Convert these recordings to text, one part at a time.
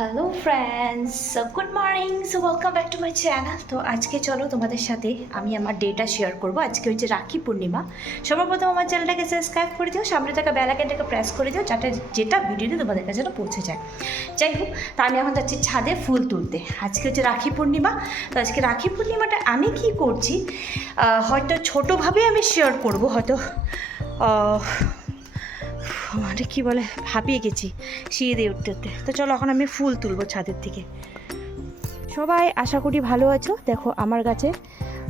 Hello friends, good morning. So welcome back to my channel. তো আজকে চলো তোমাদের সাথে আমি আমার ডেটা শেয়ার করবো। আজকে হচ্ছে রাখি পূর্ণিমা। সর্বপ্রথম আমার চ্যানেলটাকে সাবস্ক্রাইব করে দিও, সামনে থাকা বেল আইকনটাকে প্রেস করে দিও, যাতে যেটা ভিডিওটি তোমাদের কাছে পৌঁছে যায়। যাই হোক, তা আমি এখন যাচ্ছি ছাদে ফুল তুলতে। আজকে হচ্ছে রাখি পূর্ণিমা। তো আজকে রাখি পূর্ণিমাটা আমি কি করছি হয়তো ছোটোভাবে আমি শেয়ার করবো, হয়তো মানে কী বলে, হাঁপিয়ে গেছি সিঁড়ি দিয়ে উঠতে উঠতে। তো চলো এখন আমি ফুল তুলবো ছাদের থেকে। সবাই আশা করি ভালো আছো। দেখো আমার গাছে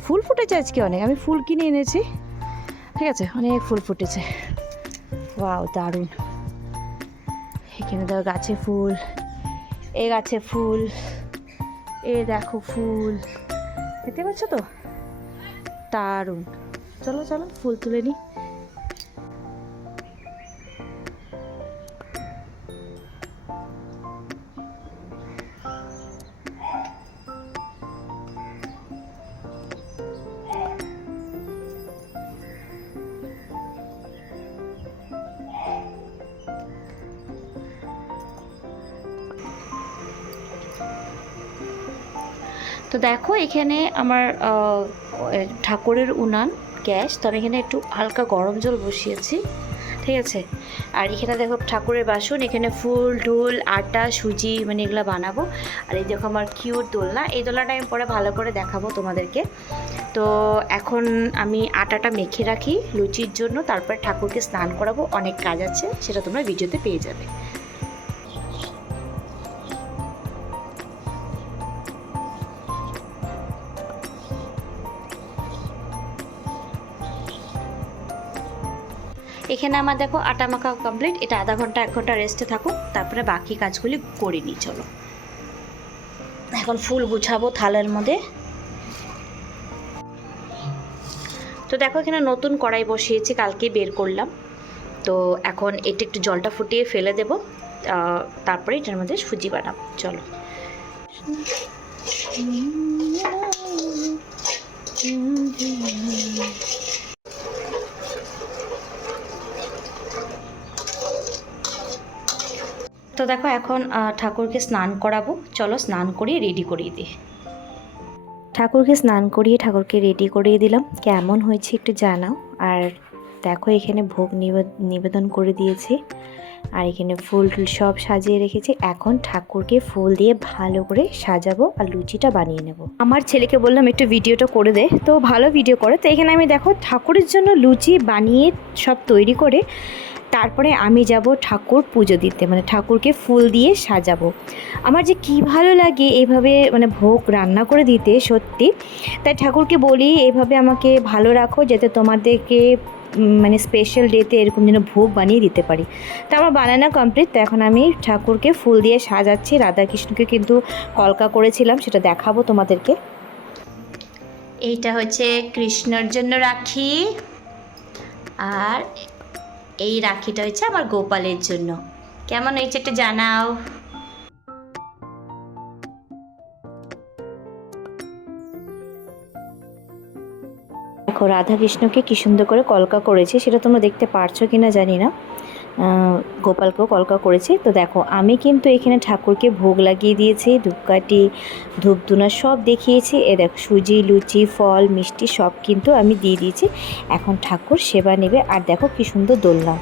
ফুল ফুটেছে আজকে অনেক, আমি ফুল কিনে এনেছি, ঠিক আছে, অনেক ফুল ফুটেছে। ওয়াও, দারুণ। এখানে দেখো গাছে ফুল, এ গাছে ফুল, এ দেখো ফুল, দেখতে পাচ্ছ তো, দারুণ। চলো চলো ফুল তুলে নিই। তো দেখো এখানে আমার ঠাকুরের উনান গ্যাস, তো আমি এখানে একটু হালকা গরম জল বসিয়েছি, ঠিক আছে। আর এখানে দেখো ঠাকুরের বাসন, এখানে ফুল ঢোল আটা সুজি মানে এগুলো বানাবো। আর এই দেখো আমার কিউট দোলনা, এই দোলনাটা আমি পরে ভালো করে দেখাবো তোমাদেরকে। তো এখন আমি আটাটা মেখে রাখি লুচির জন্য, তারপরে ঠাকুরকে স্নান করাবো। অনেক কাজ আছে, সেটা তোমরা ভিডিওতে পেয়ে যাবে। এখানে আমার দেখো আটা মাখা কমপ্লিট। এটা আধা ঘন্টা 1 ঘন্টা রেস্টে থাকুক, তারপরে বাকি কাজগুলি করে নিই। চলো এখন ফুল গুছাবো থালার মধ্যে। তো দেখো এখানে নতুন কড়াই বসিয়েছি, কালকে বের করলাম। তো এখন এটা একটু জলটা ফুটিয়ে ফেলে দেব, তারপরে এটার মধ্যে সুজি বানাবো। চলো। তো দেখো এখন ঠাকুরকে স্নান করাবো। চলো স্নান করিয়ে রেডি করিয়ে দিই। ঠাকুরকে স্নান করিয়ে ঠাকুরকে রেডি করিয়ে দিলাম। কেমন হয়েছে একটু জানাও। আর দেখো এখানে ভোগ নিবেদন করে দিয়েছি, আর এখানে ফুল টুল সব সাজিয়ে রেখেছি। এখন ঠাকুরকে ফুল দিয়ে ভালো করে সাজাবো আর লুচিটা বানিয়ে নেব। আমার ছেলেকে বললাম একটু ভিডিওটা করে দে, তো ভালো ভিডিও করে। তো এখানে আমি দেখো ঠাকুরের জন্য লুচি বানিয়ে সব তৈরি করে তারপরে আমি যাব ঠাকুর পুজো দিতে, মানে ঠাকুরকে ফুল দিয়ে সাজাবো। আমার যে কী ভালো লাগে এইভাবে মানে ভোগ রান্না করে দিতে, সত্যি। তাই ঠাকুরকে বলি এইভাবে আমাকে ভালো রাখো, যাতে তোমাদেরকে মানে স্পেশাল ডেতে এরকম যেন ভোগ বানিয়ে দিতে পারি। তো আমার বানানো কমপ্লিট। তো এখন আমি ঠাকুরকে ফুল দিয়ে সাজাচ্ছি। রাধাকৃষ্ণকে কিন্তু কলকা করেছিলাম, সেটা দেখাবো তোমাদেরকে। এইটা হচ্ছে কৃষ্ণর জন্য রাখি, আর এই রাখিটা হচ্ছে আমার গোপালের জন্য। কেমন হয়েছে একটু জানাও। দেখো রাধাকৃষ্ণকে কি সুন্দর করে কলকা করেছি, সেটা তোমরা দেখতে পারছো কিনা জানি না। গোপালকেও কলকা করেছি। তো দেখো আমি কিন্তু এখানে ঠাকুরকে ভোগ লাগিয়ে দিয়েছি, ধূপকাঠি ধূপধুনা সব দেখিয়েছি। এ দেখো সুজি লুচি ফল মিষ্টি সব কিন্তু আমি দিয়ে দিয়েছি। এখন ঠাকুর সেবা নেবে। আর দেখো কি সুন্দর দোলনা।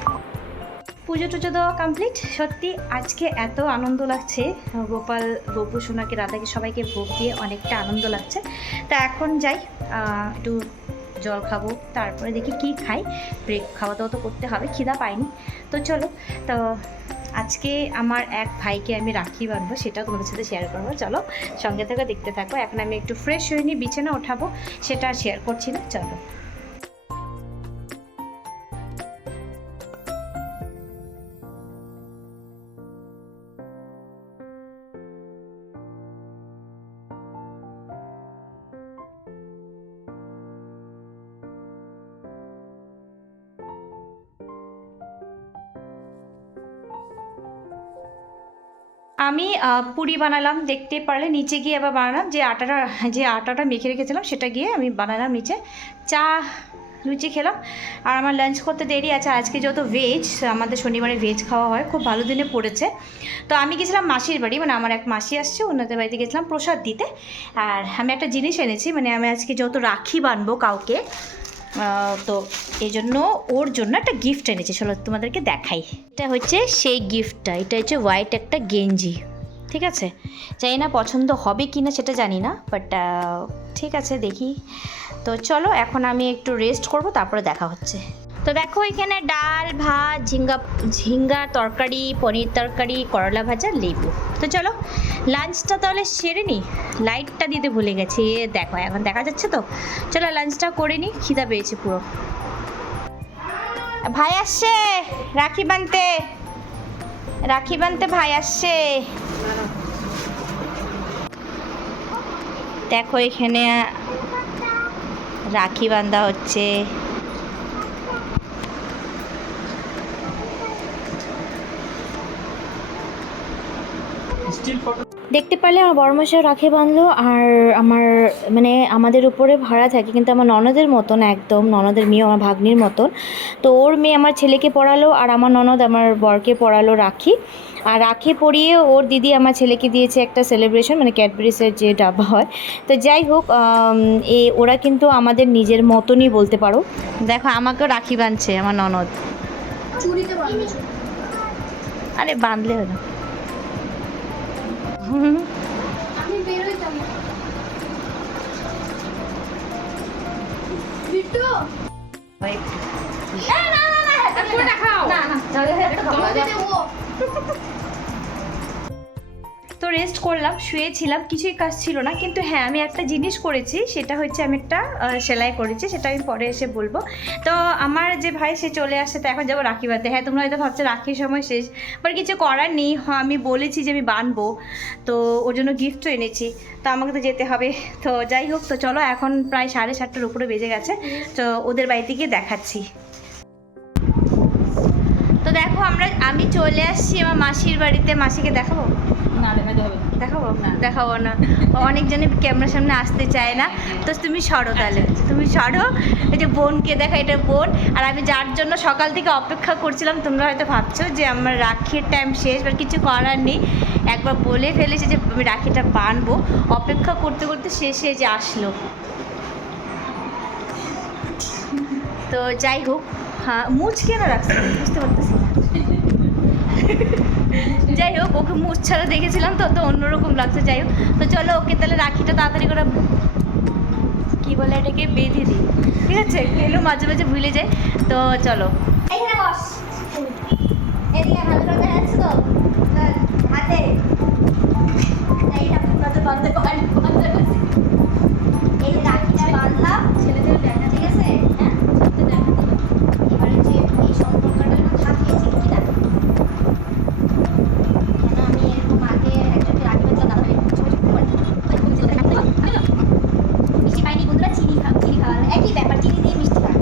পুজো টুজো দেওয়া কমপ্লিট। সত্যি আজকে এত আনন্দ লাগছে, গোপাল গোপু সোনাকে রাধাকে সবাইকে ভোগ দিয়ে অনেকটা আনন্দ লাগছে। তা এখন যাই, একটু জল খাবো, তারপরে দেখি কি খাই। ব্রেক খাওয়া দাওয়া তো করতে হবে, খিদা পাইনি। তো চলো, তো আজকে আমার এক ভাইকে আমি রাখি বাঁধবো, সেটাও তোমাদের সাথে শেয়ার করবো। চলো সঙ্গে থেকে দেখতে থাকো। এখন আমি একটু ফ্রেশ হয়ে নিই, বিছানা ওঠাবো, সেটা আর শেয়ার করছি না। চলো। আমি পুরি বানালাম, দেখতে পারলে নিচে গিয়ে আবার বানালাম। যে আটাটা মেখে রেখেছিলাম সেটা গিয়ে আমি বানালাম নিচে। চা লুচি খেলাম। আর আমার লাঞ্চ করতে দেরি আছে, আজকে যত ভেজ, আমাদের শনিবারে ভেজ খাওয়া হয়, খুব ভালো দিনে পড়েছে। তো আমি গেছিলাম মাসির বাড়ি, মানে আমার এক মাসি আসছে, ওনাদের বাড়িতে গেছিলাম প্রসাদ দিতে। আর আমি একটা জিনিস এনেছি, মানে আমি আজকে যত রাখি বানবো কাউকে, তো এই জন্য ওর জন্য একটা গিফট এনেছি, চলো তোমাদেরকে দেখাই। এটা হচ্ছে সেই গিফটটা, এটা হচ্ছে হোয়াইট একটা গেঞ্জি, ঠিক আছে। জানি না পছন্দ হবে কি না সেটা জানি না, বাট ঠিক আছে দেখি। তো চলো এখন আমি একটু রেস্ট করব, তারপরে দেখা হচ্ছে। তো দেখো এখানে ডাল ভাত, ঝিঙ্গা তরকারি, পনির তরকারি, করলা ভাজা, লেবু। তো চলো লাঞ্চটা তাহলে সেরে নিই। লাইটটা দিতে ভুলে গেছি, দেখো এখন দেখা যাচ্ছে তো। চলো লাঞ্চটা করে নিই, খিদা পেয়েছে পুরো। ভাই আসছে রাখি বানতে ভাই আসছে। দেখো এখানে রাখি বান্ধা হচ্ছে। দেখতে পারলে আমার বড়মশাই রাখি বাঁধলো, আর আমাদের উপরে ভাড়া থাকে, কিন্তু আমার ননদের মতন, একদম ননদের মেয়ে, আমার ভাগ্নির মতন। তো ওর মেয়ে আমার ছেলেকে পড়ালো, আর আমার ননদ আমার বরকে পড়ালো রাখি। আর রাখি পরিয়ে ওর দিদি আমার ছেলেকে দিয়েছে একটা সেলিব্রেশন, মানে ক্যাডবেরিসের যে ডাব্বা হয়। তো যাই হোক, ওরা কিন্তু আমাদের নিজের মতনই বলতে পারো। দেখো আমাকেও রাখি বাঁধছে আমার ননদ। আরে বাঁধলে হলো। আমি বেরোইতাম না। বিট্টু না খাও না না তো রেস্ট করলাম, শুয়েছিলাম, কিছুই কাজ ছিল না। কিন্তু হ্যাঁ আমি একটা জিনিস করেছি, সেটা হচ্ছে আমি একটা সেলাই করেছি, সেটা আমি পরে এসে বলবো। তো আমার যে ভাই সে চলে আসছে, তো এখন যাবো রাখি বাঁধতে। হ্যাঁ তোমরা হয়তো ভাবছো রাখির সময় শেষ, বাট কিছু করার নেই। হ্যাঁ আমি বলেছি যে আমি বানবো, তো ওর জন্য গিফটও এনেছি, তো আমাকে তো যেতে হবে। তো যাই হোক, তো চলো এখন প্রায় 7:30-র উপরে বেজে গেছে, তো ওদের বাড়িতে গিয়ে দেখাচ্ছি। তো দেখো আমি চলে আসছি আমার মাসির বাড়িতে। মাসিকে দেখাবো না, দেখাবো না। অনেকজনে ক্যামেরার সামনে আসতে চায় না, তো তুমি সরো, তাহলে তুমি সরো। এই যে বোনকে দেখা, এটা বোন। আর আমি যার জন্য সকাল থেকে অপেক্ষা করছিলাম, তোমরা হয়তো ভাবছো যে আমার রাখির টাইম শেষ, বা কিছু করার নেই, একবার বলে ফেলেছি যে আমি রাখিটা বানবো, অপেক্ষা করতে করতে শেষে যে আসলো। তো যাই হোক, হ্যাঁ মুছ কেন রাখছি বুঝতে পারতেছি না। যাই হোক, ওকে মুছ ছাড়া দেখেছিলাম তো অন্যরকম লাগছে। যাই হোক, তো চলো ওকে তাহলে রাখিটা তাড়াতাড়ি করে কী বলে এটাকে বেঁধে দিই, ঠিক আছে? গেলেও মাঝে মাঝে ভুলে যায়। তো চলো এইখানে বস, এদিকে ভালো করে দেখা যাচ্ছে তো হাতে, এইটা আপনাদের বাঁধতে পারি। এই রাখিটা বাঁধলাম, ছেলেদের দেখা, ঠিক আছে? হ্যাঁ এবারে যে এই সম্পর্কটা থাকিয়েছি কি না, কেন আমি এরকম আগে একজনকে রাখি বাঁধলাম, দাদা মিষ্টি পাইনি বন্ধুরা, চিনি খাওয়া একই ব্যাপার, চিনি দিয়ে মিষ্টি খাওয়া।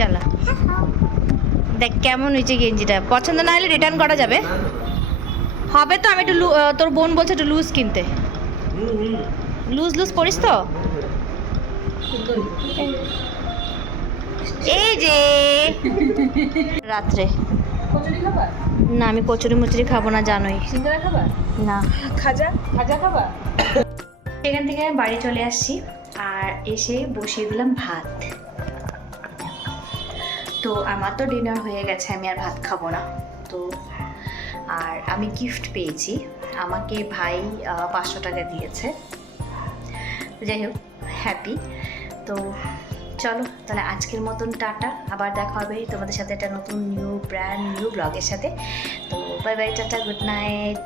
চলো দেখ কেমন হয়েছে গেঞ্জিটা, পছন্দ না হলে রিটার্ন করা যাবে, হবে তো। আমি একটু তোর বোন বলছে একটু লুজ কিনতে, লুজ পরিস তো। এই যে রাত্রে না, আমি কচুরি মুচুরি খাবো না, জানোই। সিঙ্গারা খাবার না, খাজা খাবার। সেখান থেকে আমি বাড়ি চলে আসছি, আর এসে বসিয়ে দিলাম ভাত। তো আমার তো ডিনার হয়ে গেছে, আমি আর ভাত খাবো না। তো আর আমি গিফট পেয়েছি, আমাকে ভাই 500 টাকা দিয়েছে। যাই হোক হ্যাপি। তো চলো তাহলে আজকের মতন টাটা, আবার দেখা হবে তোমাদের সাথে একটা নতুন নিউ ব্র্যান্ড নিউ ব্লগের সাথে। তো bye bye, tata, good night.